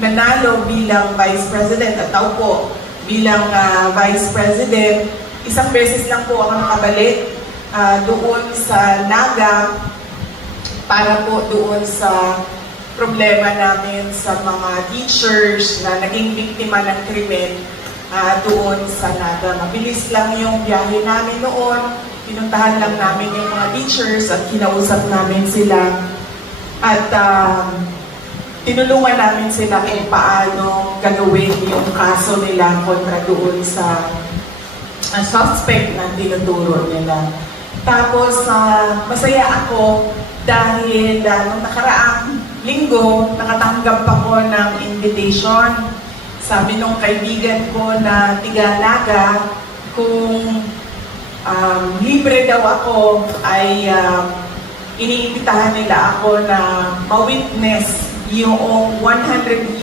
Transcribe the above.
nanalo bilang Vice President at ako po bilang ah, Vice President. Isang beses lang po ako nakabalik ah, doon sa Naga para po doon sa problema namin sa mga teachers na naging biktima ng krimen ah, doon sa Naga. Mabilis lang yung biyahe namin noon. Pinuntahan lang namin yung mga teachers at kinausap namin sila. At um, tinulungan namin sila kung paano gagawin yung kaso nila kontra doon sa uh, suspect na tinuturo nila. Tapos, ah, masaya ako dahil uh, nung nakaraang linggo, nakatanggap ako ng invitation. Sabi nung kaibigan ko na tiga-naga, kung um, libre daw ako, ay um, iniimbitahan nila ako na ma-witness yung 100